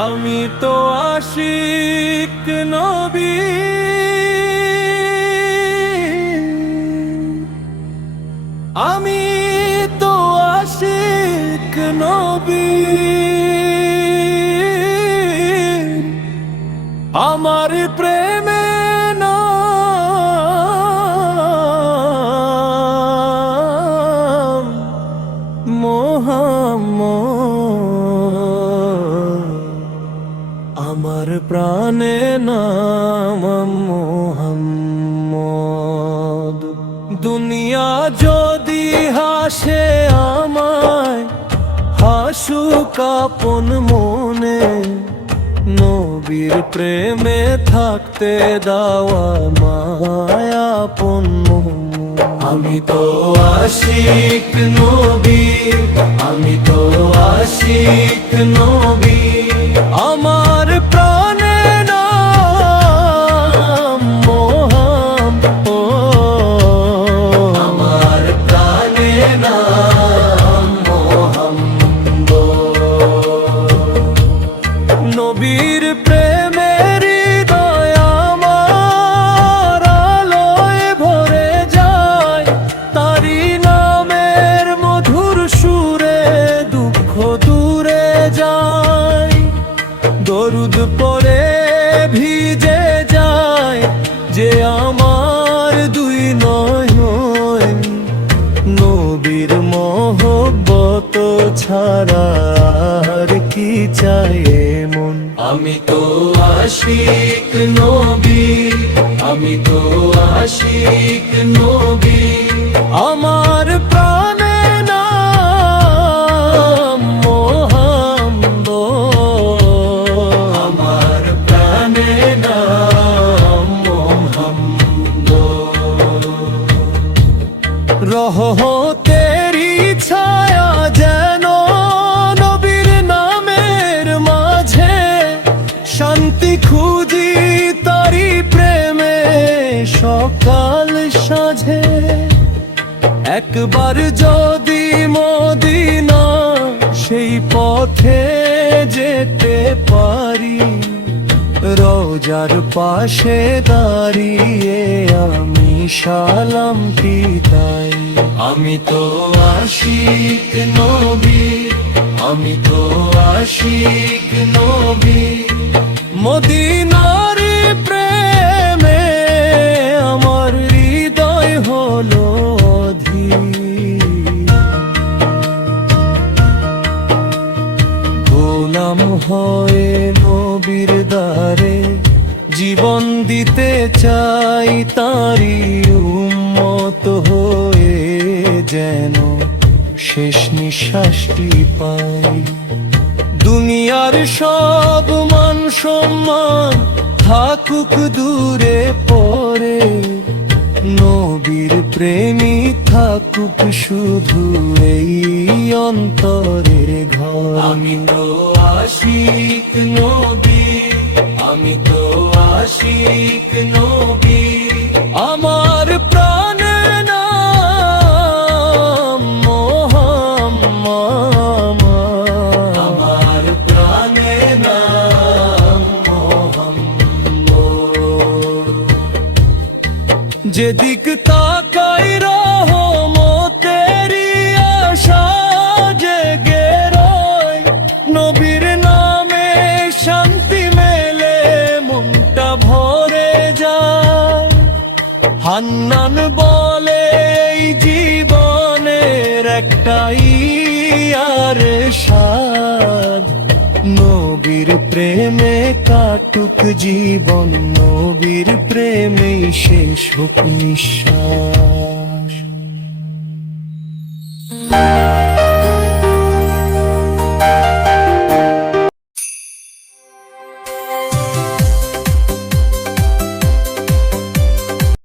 আমি তো আশিক নবী, আমি তো আশিক নবী, আমার প্রেমে নাম মোহাম্মদ, আমার প্রাণে নাম মোহাম্মদ। দুনিয়া যদি হাসে আমায়, হাসুক আপন মনে, নবীর প্রেমে থাকতে দাওয়া মায়া আপন মনে। আমি তো আশিক নবী, আমি তো আশিক নবী, আমার প্রাণে নাম মোহাম্মদ, আমার প্রাণে নাম মোহাম্মদ। নবীর প্রেমের হৃদয় আমার আলোয় ভরে যায়, তারি নামের মধুর সুরে দুঃখ দূরে যায়। দরুদ পড়ে ভিজে যায় যে আমার দুই নয়ন, নবীর মহব্বত ছাড়া আর কি চাই মন। আমি তো আশিক নবী, আমি তো আশিক নবী, আমার প্রাণে নাম মোহাম্মদ, আমার প্রাণে নাম মোহাম্মদ। রহমতেরি ছায়া যেন নবীর নামের মাঝে, শান্তি খুঁজি তারি প্রেমে সকাল সাঁঝে। একবার যদি মদিনা সেই পথে যেতে পারি, রোজার পাশে দাঁড়িয়ে আমি সালাম পিতাই। আমি তো আশিক নবী, আমি তো আশিক নবী, মদিনার প্রেমে আমার হৃদয় হলো অধীর। গোলাম হয়ে নবীর দ্বারে জীবন দিতে চাই, তারি উম্মত হয়ে যেন শেষ নিঃশ্বাসটি পাই। দুনিয়ার সব মান সম্মান থাকুক দূরে পড়ে, নবীর প্রেমী থাকুক শুধু এই অন্তরের ঘর। আমি তো আশিক নবী, আমি তো আশিক নবী, আমার প্রাণে নাম মোহাম্মদ, আমার প্রাণে নাম মোহাম্মদ। যেদিক তাকাই রহমতেরি আশা জেগে রয়, নবীর নামে শান্তি মেলে মনটা ভরে যায়। হান্নান বলে এই জীবনের একটাই আর স্বাদ, নবীর প্রেমে কাটুক জীবন, নবীর প্রেমেই শেষ হোক নিঃশ্বাস।